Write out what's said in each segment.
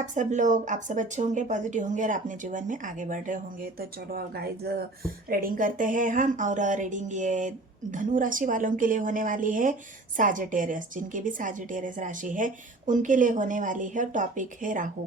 आप सब लोग, आप सब अच्छे होंगे, पॉजिटिव होंगे और अपने जीवन में आगे बढ़ रहे होंगे। तो चलो गाइज रीडिंग करते हैं हम। और रीडिंग ये धनु राशि वालों के लिए होने वाली है। साजिटेरियस, जिनकी भी साजिटेरियस राशि है उनके लिए होने वाली है। टॉपिक है राहु।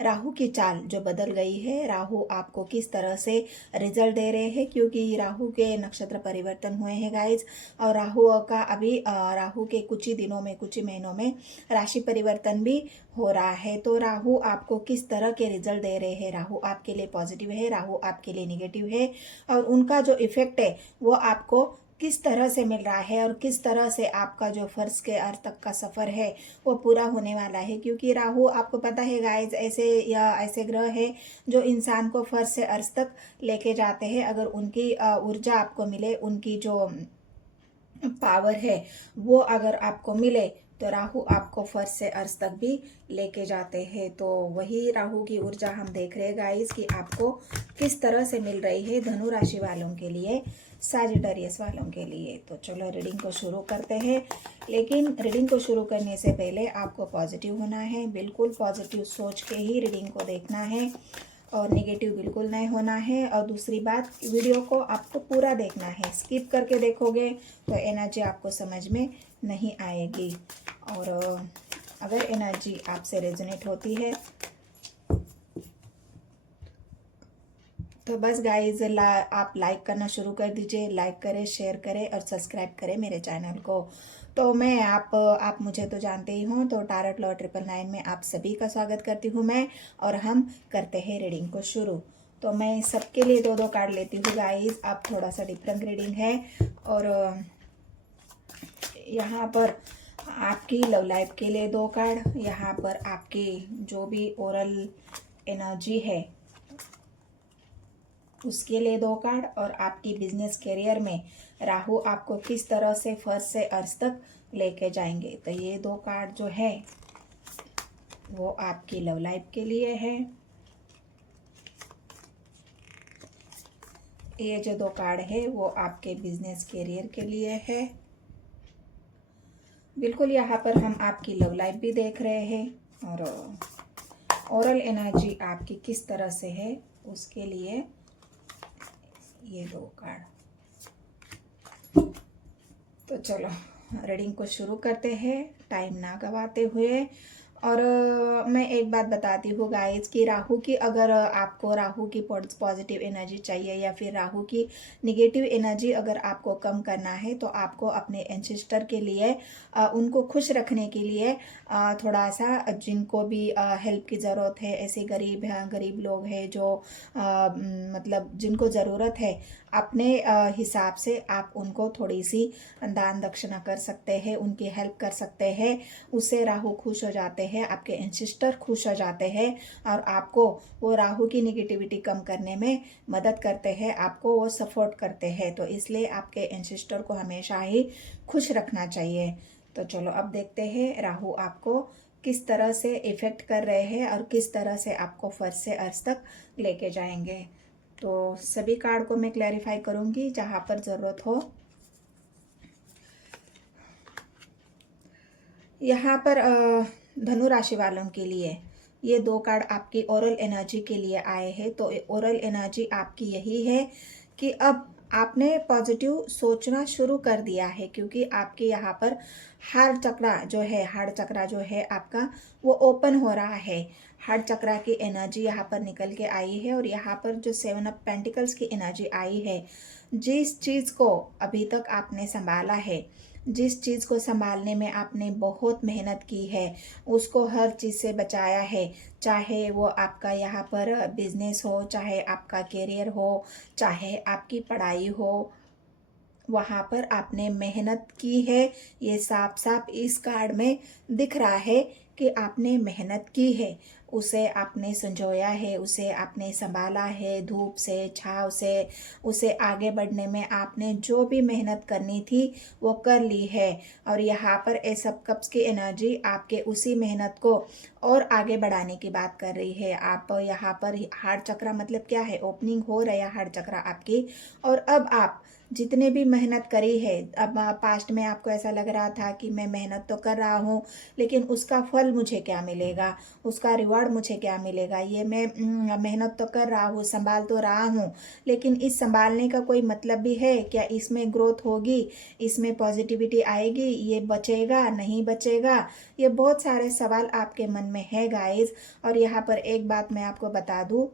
राहु की चाल जो बदल गई है, राहु आपको किस तरह से रिजल्ट दे रहे हैं, क्योंकि राहु के नक्षत्र परिवर्तन हुए हैं गाइज। और राहु का अभी राहु के कुछ ही दिनों में, कुछ ही महीनों में राशि परिवर्तन भी हो रहा है। तो राहु आपको किस तरह के रिजल्ट दे रहे हैं, राहु आपके लिए पॉजिटिव है, राहु आपके लिए नेगेटिव है, और उनका जो इफेक्ट है वो आपको किस तरह से मिल रहा है, और किस तरह से आपका जो फर्श के अर्थ तक का सफर है वो पूरा होने वाला है। क्योंकि राहु आपको पता है गाइज, ऐसे ग्रह है जो इंसान को फर्श से अर्थ तक लेके जाते हैं। अगर उनकी ऊर्जा आपको मिले, उनकी जो पावर है वो अगर आपको मिले, तो राहु आपको फर्श से अर्श तक भी लेके जाते हैं। तो वही राहु की ऊर्जा हम देख रहे हैं गाइस कि आपको किस तरह से मिल रही है धनु राशि वालों के लिए, साजिटेरियस वालों के लिए। तो चलो रीडिंग को शुरू करते हैं। लेकिन रीडिंग को शुरू करने से पहले आपको पॉजिटिव होना है, बिल्कुल पॉजिटिव सोच के ही रीडिंग को देखना है, और नेगेटिव बिल्कुल नहीं होना है। और दूसरी बात, वीडियो को आपको पूरा देखना है, स्किप करके देखोगे तो एनर्जी आपको समझ में नहीं आएगी। और अगर एनर्जी आपसे रेजोनेट होती है तो बस गाइज आप लाइक करना शुरू कर दीजिए। लाइक करें, शेयर करें और सब्सक्राइब करें मेरे चैनल को। तो मैं आप मुझे तो जानते ही हो, तो टारट लॉ 999 में आप सभी का स्वागत करती हूँ मैं। और हम करते हैं रीडिंग को शुरू। तो मैं सबके लिए दो दो कार्ड लेती हूँ गाइज। अब थोड़ा सा डिफरेंट रीडिंग है। और यहाँ पर आपकी लव लाइफ के लिए दो कार्ड, यहाँ पर आपकी जो भी ओरल एनर्जी है उसके लिए दो कार्ड, और आपकी बिजनेस करियर में राहु आपको किस तरह से फर्श से अर्श तक लेके जाएंगे। तो ये दो कार्ड जो है वो आपकी लव लाइफ के लिए है। ये जो दो कार्ड है वो आपके बिजनेस करियर के लिए है। बिल्कुल यहाँ पर हम आपकी लव लाइफ भी देख रहे हैं, और ओरल एनर्जी आपकी किस तरह से है उसके लिए ये दो कार्ड। तो चलो रीडिंग को शुरू करते हैं टाइम ना गवाते हुए। और मैं एक बात बताती हूँ गाइज कि राहु की, अगर आपको राहु की पॉजिटिव एनर्जी चाहिए या फिर राहु की निगेटिव एनर्जी अगर आपको कम करना है, तो आपको अपने एंसेस्टर के लिए उनको खुश रखने के लिए थोड़ा सा, जिनको भी हेल्प की ज़रूरत है, ऐसे गरीब लोग हैं जो मतलब जिनको ज़रूरत है, अपने हिसाब से आप उनको थोड़ी सी दान दक्षिणा कर सकते हैं, उनकी हेल्प कर सकते हैं। उससे राहु खुश हो जाते हैं, आपके एंसेस्टर खुश हो जाते हैं, और आपको वो राहु की निगेटिविटी कम करने में मदद करते हैं, आपको वो सपोर्ट करते हैं। तो इसलिए आपके एंसेस्टर को हमेशा ही खुश रखना चाहिए। तो चलो अब देखते हैं राहु आपको किस तरह से इफेक्ट कर रहे हैं, और किस तरह से आपको फर्श से अर्श तक लेके जाएंगे। तो सभी कार्ड को मैं क्लैरिफाई करूंगी जहां पर ज़रूरत हो। यहाँ पर धनु राशि वालों के लिए ये दो कार्ड आपकी ओरल एनर्जी के लिए आए हैं। तो ओरल एनर्जी आपकी यही है कि अब आपने पॉजिटिव सोचना शुरू कर दिया है, क्योंकि आपके यहाँ पर हार्ट चक्रा जो है आपका वो ओपन हो रहा है। हार्ट चक्रा की एनर्जी यहाँ पर निकल के आई है, और यहाँ पर जो 7 ऑफ पेंटिकल्स की एनर्जी आई है, जिस चीज़ को अभी तक आपने संभाला है, जिस चीज़ को संभालने में आपने बहुत मेहनत की है, उसको हर चीज़ से बचाया है, चाहे वो आपका यहाँ पर बिजनेस हो, चाहे आपका करियर हो, चाहे आपकी पढ़ाई हो, वहाँ पर आपने मेहनत की है। ये साफ साफ इस कार्ड में दिख रहा है कि आपने मेहनत की है, उसे आपने संजोया है, उसे आपने संभाला है, धूप से, छाँव से, उसे आगे बढ़ने में आपने जो भी मेहनत करनी थी वो कर ली है। और यहाँ पर एस ऑफ कप्स की एनर्जी आपके उसी मेहनत को और आगे बढ़ाने की बात कर रही है। आप यहाँ पर हार्ट चक्रा मतलब क्या है, ओपनिंग हो रहा है हार्ट चक्रा आपकी, और अब आप जितने भी मेहनत करी है, अब पास्ट में आपको ऐसा लग रहा था कि मैं मेहनत तो कर रहा हूँ, लेकिन उसका फल मुझे क्या मिलेगा, उसका रिवॉर्ड मुझे क्या मिलेगा, ये मैं मेहनत तो कर रहा हूँ, संभाल तो रहा हूँ, लेकिन इस संभालने का कोई मतलब भी है क्या, इसमें ग्रोथ होगी, इसमें पॉजिटिविटी आएगी, ये बचेगा नहीं बचेगा, ये बहुत सारे सवाल आपके मन में है गाइस। और यहाँ पर एक बात मैं आपको बता दूँ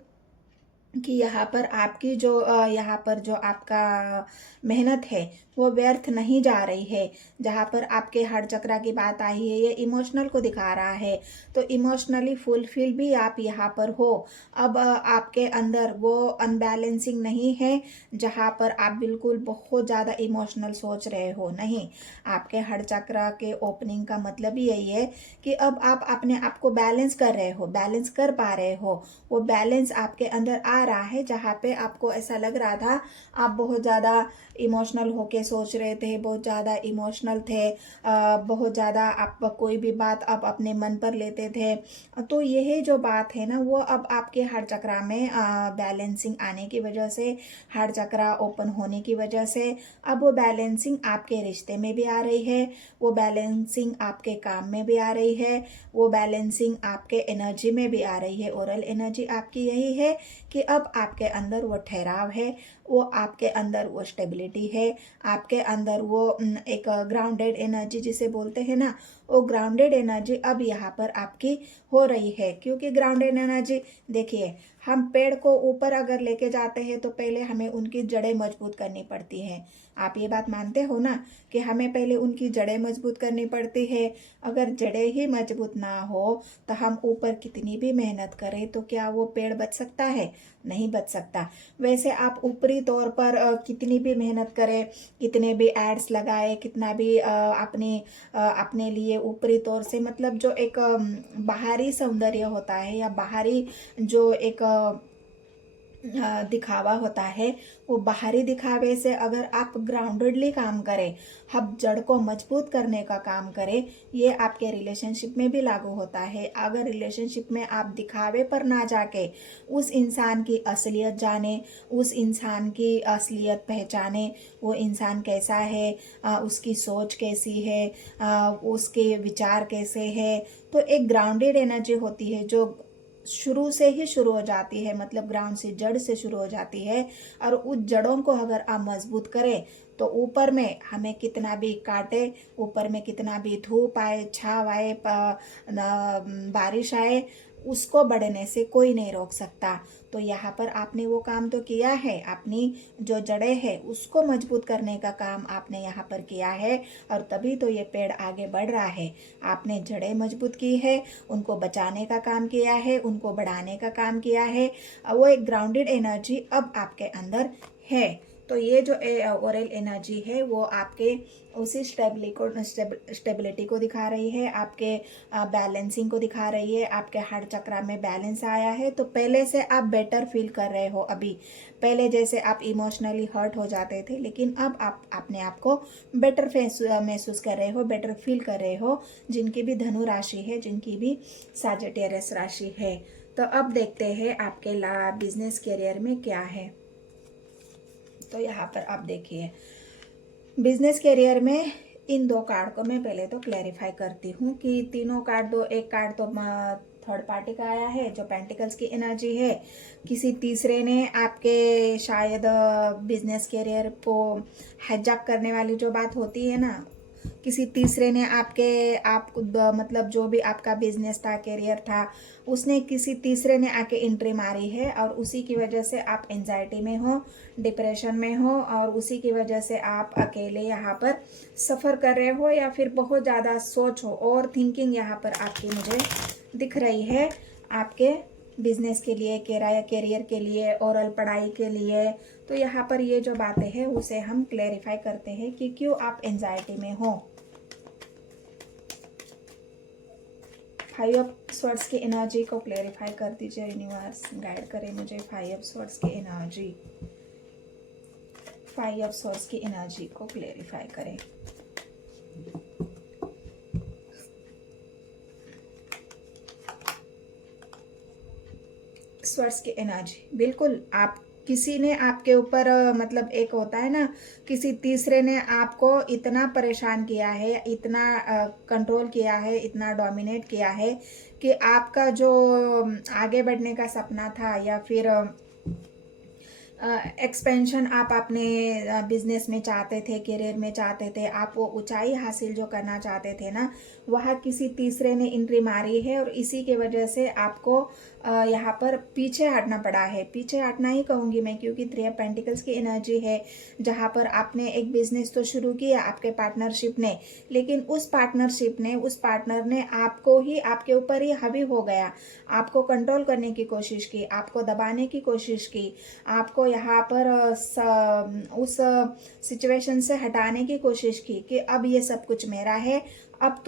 कि यहाँ पर आपकी जो यहाँ पर जो आपका मेहनत है वो व्यर्थ नहीं जा रही है। जहाँ पर आपके हार्ट चक्रा की बात आई है, ये इमोशनल को दिखा रहा है, तो इमोशनली फुलफिल भी आप यहाँ पर हो। अब आपके अंदर वो अनबैलेंसिंग नहीं है जहाँ पर आप बिल्कुल बहुत ज़्यादा इमोशनल सोच रहे हो, नहीं। आपके हार्ट चक्रा के ओपनिंग का मतलब ही यही है कि अब आप अपने आप को बैलेंस कर रहे हो, बैलेंस कर पा रहे हो, वो बैलेंस आपके अंदर आ रहा है। जहाँ पे आपको ऐसा लग रहा था आप बहुत ज़्यादा इमोशनल होके सोच रहे थे, बहुत ज़्यादा इमोशनल थे, बहुत ज़्यादा आप कोई भी बात आप अपने मन पर लेते थे, तो यही जो बात है ना वो अब आपके हार्ट चक्रा में बैलेंसिंग आने की वजह से, हार्ट चक्रा ओपन होने की वजह से अब वो बैलेंसिंग आपके रिश्ते में भी आ रही है, वो बैलेंसिंग आपके काम में भी आ रही है, वो बैलेंसिंग आपके एनर्जी में भी आ रही है। ओरल एनर्जी आपकी यही है कि अब आपके अंदर वो ठहराव है, वो आपके अंदर वो स्टेबिलिटी है, आपके अंदर वो एक ग्राउंडेड एनर्जी जिसे बोलते हैं ना, वो ग्राउंडेड एनर्जी अब यहाँ पर आपकी हो रही है। क्योंकि ग्राउंडेड एनर्जी, देखिए, हम पेड़ को ऊपर अगर लेके जाते हैं तो पहले हमें उनकी जड़ें मजबूत करनी पड़ती हैं। आप ये बात मानते हो ना कि हमें पहले उनकी जड़ें मजबूत करनी पड़ती है। अगर जड़ें ही मजबूत ना हो तो हम ऊपर कितनी भी मेहनत करें तो क्या वो पेड़ बच सकता है? नहीं बच सकता। वैसे आप ऊपरी तौर पर कितनी भी मेहनत करें, कितने भी एड्स लगाए, कितना भी अपने लिए ऊपरी तौर से, मतलब जो एक बाहरी सौंदर्य होता है या बाहरी जो एक दिखावा होता है, वो बाहरी दिखावे से अगर आप ग्राउंडेडली काम करें, आप जड़ को मजबूत करने का काम करें, ये आपके रिलेशनशिप में भी लागू होता है। अगर रिलेशनशिप में आप दिखावे पर ना जाके उस इंसान की असलियत जाने, उस इंसान की असलियत पहचाने, वो इंसान कैसा है, उसकी सोच कैसी है, उसके विचार कैसे है, तो एक ग्राउंडेड एनर्जी होती है जो शुरू से ही शुरू हो जाती है, मतलब ग्राउंड से, जड़ से शुरू हो जाती है। और उस जड़ों को अगर आप मजबूत करें तो ऊपर में हमें कितना भी काटे, ऊपर में कितना भी धूप आए, छाव आए, बारिश आए, उसको बढ़ने से कोई नहीं रोक सकता। तो यहाँ पर आपने वो काम तो किया है, अपनी जो जड़ें है उसको मजबूत करने का काम आपने यहाँ पर किया है, और तभी तो ये पेड़ आगे बढ़ रहा है। आपने जड़ें मजबूत की है, उनको बचाने का काम किया है, उनको बढ़ाने का काम किया है, वो एक ग्राउंडेड एनर्जी अब आपके अंदर है। तो ये जो ओरल एनर्जी है वो आपके उसी स्टेबिलिटी को दिखा रही है, आपके बैलेंसिंग को दिखा रही है। आपके हार्ट चक्रा में बैलेंस आया है तो पहले से आप बेटर फील कर रहे हो। अभी पहले जैसे आप इमोशनली हर्ट हो जाते थे, लेकिन अब आप अपने आप को बेटर महसूस कर रहे हो, बेटर फील कर रहे हो। जिनकी भी धनु राशि है, जिनकी भी सजिटेरियस राशि है। तो अब देखते हैं आपके बिजनेस करियर में क्या है। तो यहाँ पर आप देखिए, बिजनेस करियर में इन दो कार्ड को मैं पहले तो क्लैरिफाई करती हूँ कि तीनों कार्ड, दो एक कार्ड तो थर्ड पार्टी का आया है जो पेंटिकल्स की एनर्जी है। किसी तीसरे ने आपके शायद बिजनेस करियर को हाईजैक करने वाली जो बात होती है ना, किसी तीसरे ने आप मतलब जो भी आपका बिजनेस था, करियर था, उसने किसी तीसरे ने आके एंट्री मारी है, और उसी की वजह से आप एंजाइटी में हो, डिप्रेशन में हो, और उसी की वजह से आप अकेले यहाँ पर सफ़र कर रहे हो, या फिर बहुत ज़्यादा सोच हो और थिंकिंग यहाँ पर आपकी मुझे दिख रही है आपके बिजनेस के लिए, करियर के लिए, ओरल पढ़ाई के लिए। तो यहाँ पर ये जो बातें हैं उसे हम क्लेरिफाई करते हैं कि क्यों आप एंजाइटी में हो। 5 ऑफ स्वॉर्ड्स की एनर्जी को क्लेरिफाई कर दीजिए, यूनिवर्स गाइड करें मुझे 5 ऑफ स्वॉर्ड्स की एनर्जी, 5 ऑफ स्वॉर्ड्स की एनर्जी को क्लेरिफाई करें। स्वॉर्ड्स की एनर्जी, बिल्कुल आप किसी ने आपके ऊपर मतलब एक होता है ना, किसी तीसरे ने आपको इतना परेशान किया है, इतना कंट्रोल किया है, इतना डोमिनेट किया है कि आपका जो आगे बढ़ने का सपना था या फिर एक्सपेंशन आप अपने बिजनेस में चाहते थे, करियर में चाहते थे, आप वो ऊंचाई हासिल जो करना चाहते थे ना, वह किसी तीसरे ने एंट्री मारी है और इसी के वजह से आपको यहाँ पर पीछे हटना पड़ा है। पीछे हटना ही कहूँगी मैं, क्योंकि 3 ऑफ पेंटिकल्स की एनर्जी है, जहाँ पर आपने एक बिजनेस तो शुरू किया आपके पार्टनरशिप ने, लेकिन उस पार्टनर ने आपको ही, आपके ऊपर ही हावी हो गया, आपको कंट्रोल करने की कोशिश की, आपको दबाने की कोशिश की, आपको यहाँ पर उस सिचुएशन से हटाने की कोशिश की कि अब ये सब कुछ मेरा है, अब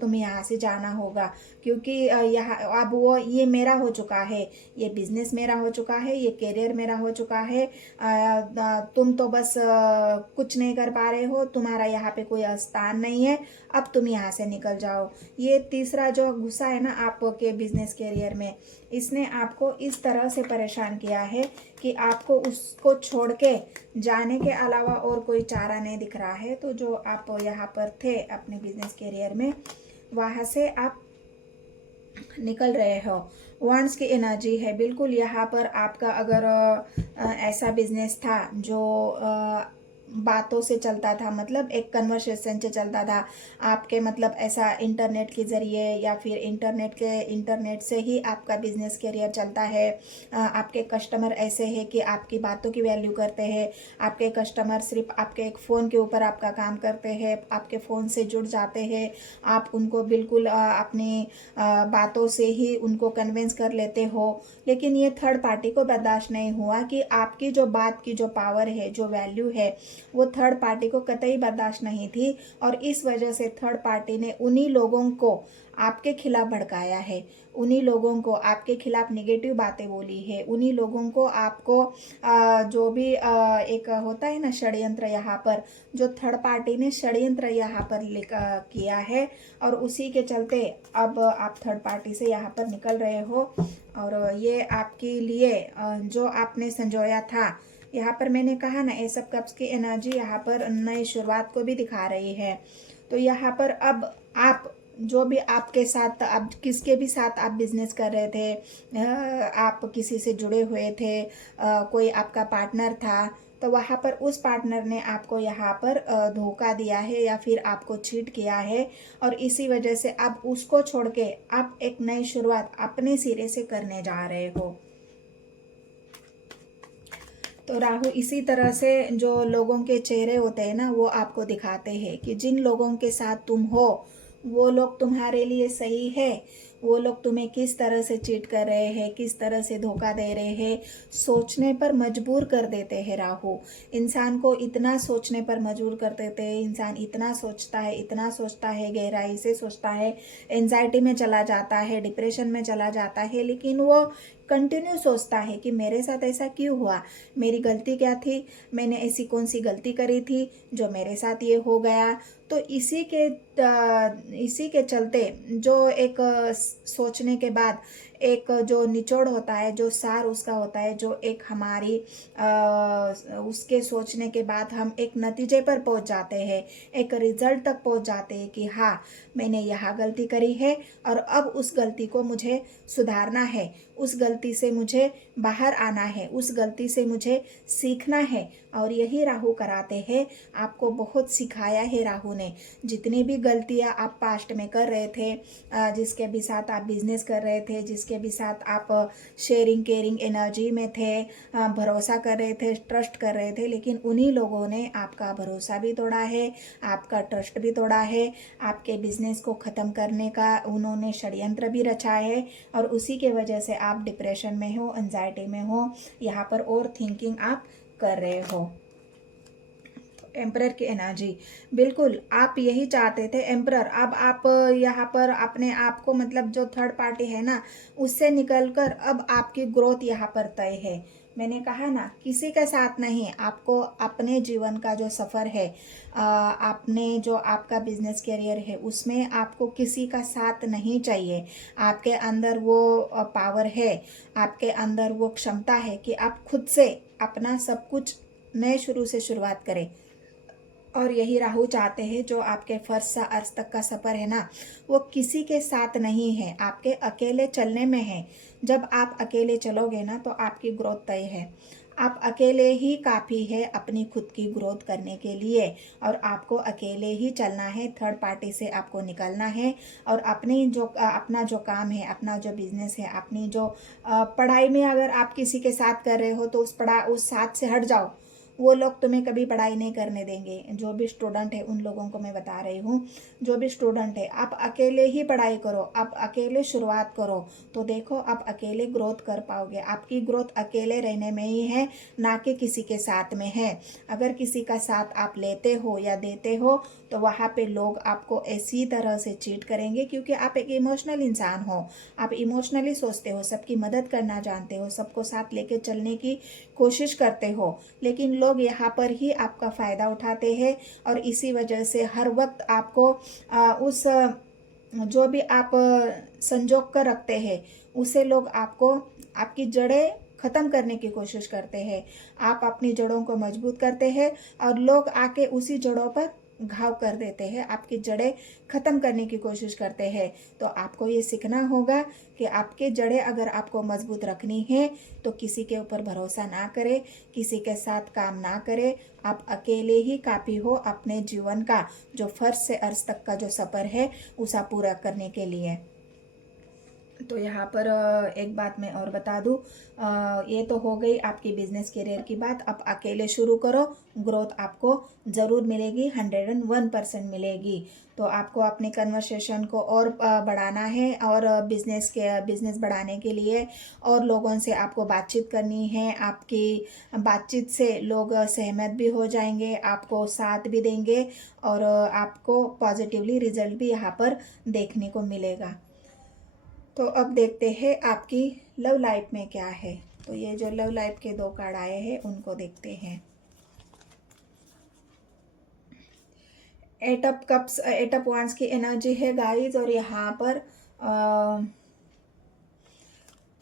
तुम यहाँ से जाना होगा, क्योंकि यहाँ अब वो ये मेरा हो चुका है, ये बिजनेस मेरा हो चुका है, ये करियर मेरा हो चुका है, तुम तो बस कुछ नहीं कर पा रहे हो, तुम्हारा यहाँ पे कोई स्थान नहीं है, अब तुम यहाँ से निकल जाओ। ये तीसरा जो गुस्सा है ना आपके बिजनेस करियर में, इसने आपको इस तरह से परेशान किया है कि आपको उसको छोड़ के जाने के अलावा और कोई चारा नहीं दिख रहा है। तो जो आप यहाँ पर थे अपने बिजनेस करियर में, वहाँ से आप निकल रहे हो। वंस की एनर्जी है बिल्कुल यहाँ पर आपका। अगर ऐसा बिजनेस था जो बातों से चलता था, मतलब एक कन्वर्सेशन से चलता था आपके, मतलब ऐसा इंटरनेट के ज़रिए या फिर इंटरनेट से ही आपका बिजनेस करियर चलता है, आपके कस्टमर ऐसे हैं कि आपकी बातों की वैल्यू करते हैं, आपके कस्टमर सिर्फ आपके एक फ़ोन के ऊपर आपका काम करते हैं, आपके फ़ोन से जुड़ जाते हैं, आप उनको बिल्कुल अपनी बातों से ही उनको कन्विंस कर लेते हो। लेकिन ये थर्ड पार्टी को बर्दाश्त नहीं हुआ कि आपकी जो बात की जो पावर है, जो वैल्यू है, वो थर्ड पार्टी को कतई बर्दाश्त नहीं थी। और इस वजह से थर्ड पार्टी ने उन्हीं लोगों को आपके खिलाफ भड़काया है, उन्हीं लोगों को आपके खिलाफ नेगेटिव बातें बोली है, उन्हीं लोगों को आपको जो भी एक होता है ना षड्यंत्र, यहाँ पर जो थर्ड पार्टी ने षड्यंत्र यहाँ पर किया है, और उसी के चलते अब आप थर्ड पार्टी से यहाँ पर निकल रहे हो। और ये आपके लिए जो आपने संजोया था, यहाँ पर मैंने कहा ना, एस ऑफ कप्स की एनर्जी यहाँ पर नई शुरुआत को भी दिखा रही है। तो यहाँ पर अब आप जो भी आपके साथ, अब किसके भी साथ आप बिजनेस कर रहे थे, आप किसी से जुड़े हुए थे, कोई आपका पार्टनर था, तो वहाँ पर उस पार्टनर ने आपको यहाँ पर धोखा दिया है या फिर आपको चीट किया है, और इसी वजह से अब उसको छोड़ के आप एक नई शुरुआत अपने सिरे से करने जा रहे हो। तो राहु इसी तरह से जो लोगों के चेहरे होते हैं ना, वो आपको दिखाते हैं कि जिन लोगों के साथ तुम हो वो लोग तुम्हारे लिए सही है, वो लोग तुम्हें किस तरह से चीट कर रहे हैं, किस तरह से धोखा दे रहे हैं, सोचने पर मजबूर कर देते हैं। राहु इंसान को इतना सोचने पर मजबूर कर देते हैं, इंसान इतना सोचता है, इतना सोचता है, गहराई से सोचता है, एंजाइटी में चला जाता है, डिप्रेशन में चला जाता है, लेकिन वो कंटिन्यू सोचता है कि मेरे साथ ऐसा क्यों हुआ, मेरी गलती क्या थी, मैंने ऐसी कौन सी गलती करी थी जो मेरे साथ ये हो गया। तो इसी के चलते जो एक सोचने के बाद एक जो निचोड़ होता है, जो सार उसका होता है, जो एक हमारी उसके सोचने के बाद हम एक नतीजे पर पहुंच जाते हैं, एक रिजल्ट तक पहुंच जाते हैं कि हाँ मैंने यहाँ गलती करी है और अब उस गलती को मुझे सुधारना है, उस गलती से मुझे बाहर आना है, उस गलती से मुझे सीखना है। और यही राहु कराते हैं। आपको बहुत सिखाया है राहु ने। जितनी भी गलतियाँ आप पास्ट में कर रहे थे, जिसके भी साथ आप बिजनेस कर रहे थे, जिसके भी साथ आप शेयरिंग केयरिंग एनर्जी में थे, भरोसा कर रहे थे, ट्रस्ट कर रहे थे, लेकिन उन्हीं लोगों ने आपका भरोसा भी तोड़ा है, आपका ट्रस्ट भी तोड़ा है, आपके बिजनेस को ख़त्म करने का उन्होंने षड्यंत्र भी रचा है। और उसी के वजह से आप डिप्रेशन में हो, एंजाइटी में हो, यहाँ पर ओवर थिंकिंग आप कर रहे हो। एम्परर की एनर्जी, बिल्कुल आप यही चाहते थे एम्परर। अब आप यहाँ पर अपने आप को मतलब जो थर्ड पार्टी है ना उससे निकलकर अब आपकी ग्रोथ यहाँ पर तय है। मैंने कहा ना किसी के साथ नहीं, आपको अपने जीवन का जो सफ़र है, आपने जो आपका बिजनेस करियर है उसमें आपको किसी का साथ नहीं चाहिए। आपके अंदर वो पावर है, आपके अंदर वो क्षमता है कि आप खुद से अपना सब कुछ नए शुरू से शुरुआत करें। और यही राहु चाहते हैं जो आपके फर्स्ट से अर्थ तक का सफ़र है ना वो किसी के साथ नहीं है, आपके अकेले चलने में है। जब आप अकेले चलोगे ना तो आपकी ग्रोथ तय है। आप अकेले ही काफ़ी है अपनी खुद की ग्रोथ करने के लिए, और आपको अकेले ही चलना है, थर्ड पार्टी से आपको निकलना है। और अपनी जो अपना जो काम है, अपना जो बिजनेस है, अपनी जो पढ़ाई में अगर आप किसी के साथ कर रहे हो तो उस साथ से हट जाओ। वो लोग तुम्हें कभी पढ़ाई नहीं करने देंगे। जो भी स्टूडेंट है उन लोगों को मैं बता रही हूँ, जो भी स्टूडेंट है आप अकेले ही पढ़ाई करो, आप अकेले शुरुआत करो, तो देखो आप अकेले ग्रोथ कर पाओगे। आपकी ग्रोथ अकेले रहने में ही है, ना कि किसी के साथ में है। अगर किसी का साथ आप लेते हो या देते हो तो वहाँ पे लोग आपको ऐसी तरह से चीट करेंगे, क्योंकि आप एक इमोशनल इंसान हो। आप इमोशनली सोचते हो, सबकी मदद करना जानते हो, सबको साथ लेके चलने की कोशिश करते हो, लेकिन लोग यहाँ पर ही आपका फ़ायदा उठाते हैं। और इसी वजह से हर वक्त आपको उस जो भी आप संजोग कर रखते हैं उसे लोग आपको आपकी जड़ें ख़त्म करने की कोशिश करते हैं। आप अपनी जड़ों को मजबूत करते हैं और लोग आके उसी जड़ों पर घाव कर देते हैं, आपकी जड़ें ख़त्म करने की कोशिश करते हैं। तो आपको ये सीखना होगा कि आपके जड़ें अगर आपको मजबूत रखनी है तो किसी के ऊपर भरोसा ना करें, किसी के साथ काम ना करें। आप अकेले ही काफ़ी हो अपने जीवन का जो फर्स्ट से अर्थ तक का जो सफ़र है उसे पूरा करने के लिए। तो यहाँ पर एक बात मैं और बता दूँ, ये तो हो गई आपकी बिजनेस करियर की बात। अब अकेले शुरू करो, ग्रोथ आपको ज़रूर मिलेगी, 101% मिलेगी। तो आपको अपने कन्वर्सेशन को और बढ़ाना है, और बिजनेस बढ़ाने के लिए और लोगों से आपको बातचीत करनी है। आपकी बातचीत से लोग सहमत भी हो जाएंगे, आपको साथ भी देंगे, और आपको पॉजिटिवली रिजल्ट भी यहाँ पर देखने को मिलेगा। तो अब देखते हैं आपकी लव लाइफ में क्या है। तो ये जो लव लाइफ के 2 कार्ड आए हैं उनको देखते हैं। 8 ऑफ कप्स, 8 ऑफ वांड्स की एनर्जी है गाइस, और यहाँ पर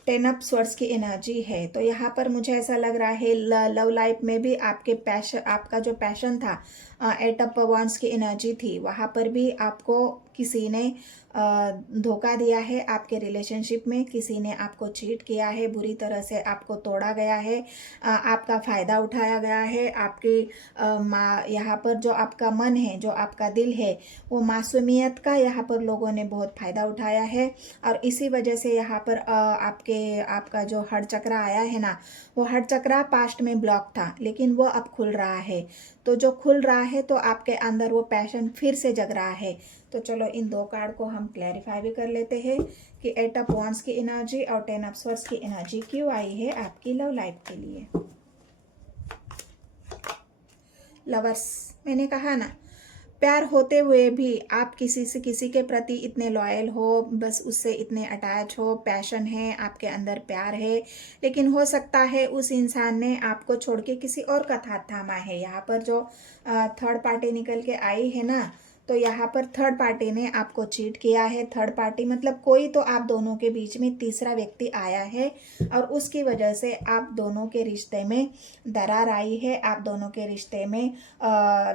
10 ऑफ स्वर्ड्स की एनर्जी है। तो यहाँ पर मुझे ऐसा लग रहा है लव लाइफ में भी आपका जो पैशन था, 8 ऑफ वांड्स की एनर्जी थी, वहाँ पर भी आपको किसी ने धोखा दिया है। आपके रिलेशनशिप में किसी ने आपको चीट किया है, बुरी तरह से आपको तोड़ा गया है, आपका फ़ायदा उठाया गया है। आपकी यहाँ पर जो आपका मन है, जो आपका दिल है, वो मासूमियत का यहाँ पर लोगों ने बहुत फ़ायदा उठाया है। और इसी वजह से यहाँ पर आपका जो हर चक्रा आया है ना, वो हर चक्रा पास्ट में ब्लॉक था, लेकिन वो अब खुल रहा है। तो जो खुल रहा है तो आपके अंदर वो पैशन फिर से जग रहा है। तो चलो इन 2 कार्ड को हम क्लैरिफाई भी कर लेते हैं कि 8 ऑफ वांड्स की एनर्जी और 10 ऑफ स्वर्ड्स की एनर्जी क्यों आई है आपकी लव लाइफ के लिए। लवर्स, मैंने कहा ना, प्यार होते हुए भी आप किसी के प्रति इतने लॉयल हो, बस उससे इतने अटैच हो, पैशन है, आपके अंदर प्यार है, लेकिन हो सकता है उस इंसान ने आपको छोड़ के किसी और का हाथ थामा है। यहाँ पर जो थर्ड पार्टी निकल के आई है ना, तो यहाँ पर थर्ड पार्टी ने आपको चीट किया है। थर्ड पार्टी मतलब कोई तो आप दोनों के बीच में तीसरा व्यक्ति आया है, और उसकी वजह से आप दोनों के रिश्ते में दरार आई है। आप दोनों के रिश्ते में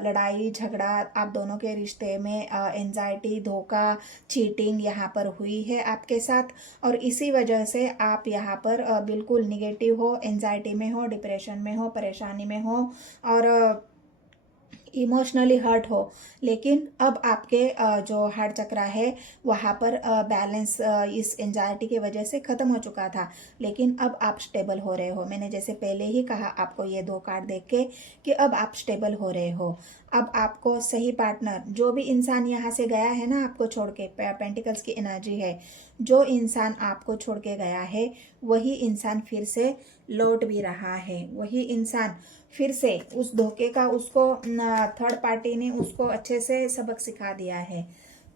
लड़ाई झगड़ा, आप दोनों के रिश्ते में एंजाइटी, धोखा, चीटिंग यहाँ पर हुई है आपके साथ। और इसी वजह से आप यहाँ पर बिल्कुल निगेटिव हो, एंजाइटी में हो, डिप्रेशन में हो, परेशानी में हो, और इमोशनली हर्ट हो। लेकिन अब आपके जो हार्ट चक्रा है वहाँ पर बैलेंस इस एंजाइटी की वजह से ख़त्म हो चुका था, लेकिन अब आप स्टेबल हो रहे हो। मैंने जैसे पहले ही कहा आपको ये 2 कार्ड देख के कि अब आप स्टेबल हो रहे हो। अब आपको सही पार्टनर, जो भी इंसान यहाँ से गया है ना आपको छोड़ के, पेंटिकल्स की एनर्जी है, जो इंसान आपको छोड़ के गया है वही इंसान फिर से लौट भी रहा है। वही इंसान फिर से उस धोखे का उसको थर्ड पार्टी ने उसको अच्छे से सबक सिखा दिया है।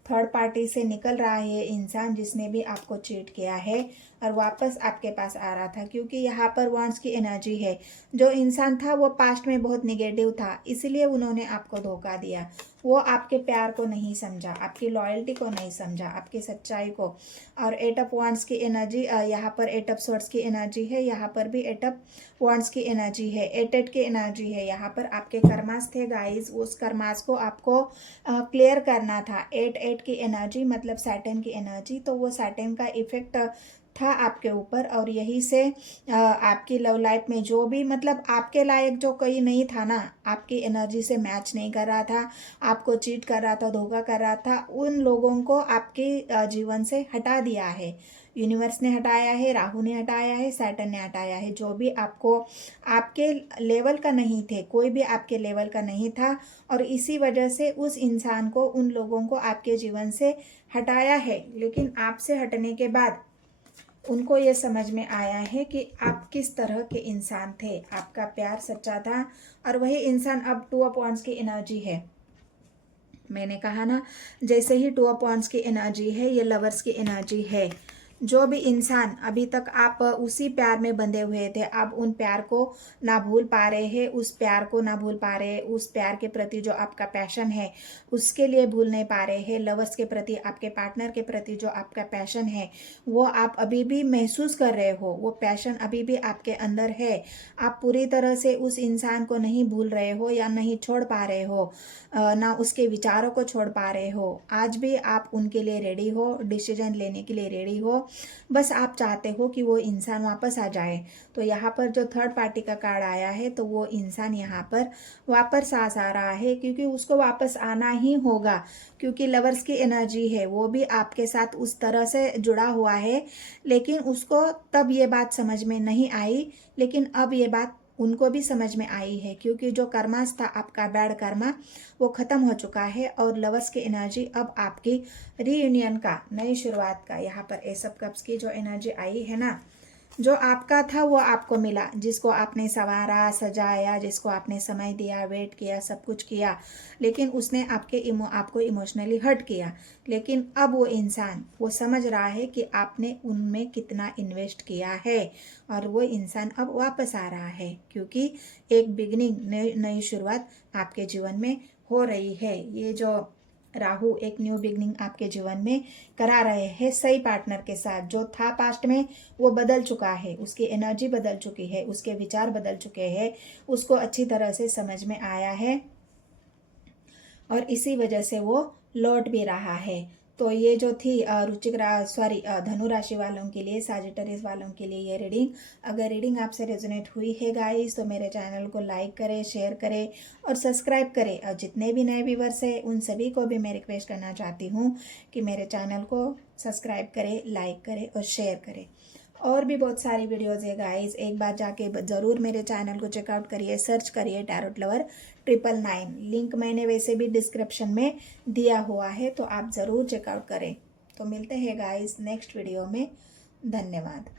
थर्ड पार्टी से निकल रहा है इंसान जिसने भी आपको चीट किया है और वापस आपके पास आ रहा था, क्योंकि यहाँ पर वांड्स की एनर्जी है। जो इंसान था वो पास्ट में बहुत निगेटिव था, इसलिए उन्होंने आपको धोखा दिया। वो आपके प्यार को नहीं समझा, आपकी लॉयल्टी को नहीं समझा, आपकी सच्चाई को। और 8 ऑफ वांड्स की एनर्जी, यहाँ पर 8 ऑफ स्वॉर्ड्स की एनर्जी है, यहाँ पर भी 8 ऑफ वांड्स की एनर्जी है, 8 की एनर्जी है। यहाँ पर आपके कर्मास थे गाइस, उस कर्मास को आपको क्लियर करना था। 8 की एनर्जी मतलब सैटर्न की एनर्जी, तो वो सैटर्न का इफेक्ट था आपके ऊपर, और यही से आपकी लव लाइफ में जो भी मतलब आपके लायक जो कोई नहीं था ना, आपकी एनर्जी से मैच नहीं कर रहा था, आपको चीट कर रहा था, धोखा कर रहा था, उन लोगों को आपके जीवन से हटा दिया है। यूनिवर्स ने हटाया है, राहु ने हटाया है, सैटर्न ने हटाया है। जो भी आपको आपके लेवल का नहीं थे, कोई भी आपके लेवल का नहीं था, और इसी वजह से उस इंसान को, उन लोगों को आपके जीवन से हटाया है। लेकिन आपसे हटने के बाद उनको ये समझ में आया है कि आप किस तरह के इंसान थे, आपका प्यार सच्चा था। और वही इंसान अब 2 ऑफ वांड्स की एनर्जी है। मैंने कहा ना, जैसे ही 2 ऑफ वांड्स की एनर्जी है, ये लवर्स की एनर्जी है। जो भी इंसान अभी तक आप उसी प्यार में बंधे हुए थे, आप उन प्यार को ना भूल पा रहे हैं, उस प्यार को ना भूल पा रहे हैं, उस प्यार के प्रति जो आपका पैशन है उसके लिए भूल नहीं पा रहे हैं। लवर्स के प्रति, आपके पार्टनर के प्रति जो आपका पैशन है वो आप अभी भी महसूस कर रहे हो, वो पैशन अभी भी आपके अंदर है। आप पूरी तरह से उस इंसान को नहीं भूल रहे हो या नहीं छोड़ पा रहे हो, ना उसके विचारों को छोड़ पा रहे हो। आज भी आप उनके लिए रेडी हो, डिसीजन लेने के लिए रेडी हो। बस आप चाहते हो कि वो इंसान वापस आ जाए। तो यहाँ पर जो थर्ड पार्टी का कार्ड आया है, तो वो इंसान यहाँ पर वापस आ रहा है, क्योंकि उसको वापस आना ही होगा, क्योंकि लवर्स की एनर्जी है, वो भी आपके साथ उस तरह से जुड़ा हुआ है। लेकिन उसको तब ये बात समझ में नहीं आई, लेकिन अब ये बात उनको भी समझ में आई है, क्योंकि जो कर्मास था आपका बैड कर्मा वो खत्म हो चुका है। और लवर्स की एनर्जी अब आपकी रीयूनियन का, नई शुरुआत का, यहाँ पर एस ऑफ कप्स की जो एनर्जी आई है ना, जो आपका था वो आपको मिला, जिसको आपने संवारा, सजाया, जिसको आपने समय दिया, वेट किया, सब कुछ किया, लेकिन उसने आपको इमोशनली हर्ट किया। लेकिन अब वो इंसान वो समझ रहा है कि आपने उनमें कितना इन्वेस्ट किया है, और वो इंसान अब वापस आ रहा है, क्योंकि एक बिगनिंग, नई शुरुआत आपके जीवन में हो रही है। ये जो राहु एक न्यू बिगनिंग आपके जीवन में करा रहे हैं सही पार्टनर के साथ। जो था पास्ट में वो बदल चुका है, उसकी एनर्जी बदल चुकी है, उसके विचार बदल चुके हैं, उसको अच्छी तरह से समझ में आया है, और इसी वजह से वो लौट भी रहा है। तो ये जो थी धनु राशि वालों के लिए, सजिटेरियस वालों के लिए ये रीडिंग। अगर रीडिंग आपसे रेजोनेट हुई है गाइस, तो मेरे चैनल को लाइक करें, शेयर करें और सब्सक्राइब करें। और जितने भी नए व्यूवर्स हैं उन सभी को भी मैं रिक्वेस्ट करना चाहती हूँ कि मेरे चैनल को सब्सक्राइब करें, लाइक करें और शेयर करें। और भी बहुत सारी वीडियोस है गाइस, एक बार जाके ज़रूर मेरे चैनल को चेकआउट करिए, सर्च करिए टैरोट लवर 999। लिंक मैंने वैसे भी डिस्क्रिप्शन में दिया हुआ है, तो आप ज़रूर चेकआउट करें। तो मिलते हैं गाइस नेक्स्ट वीडियो में। धन्यवाद।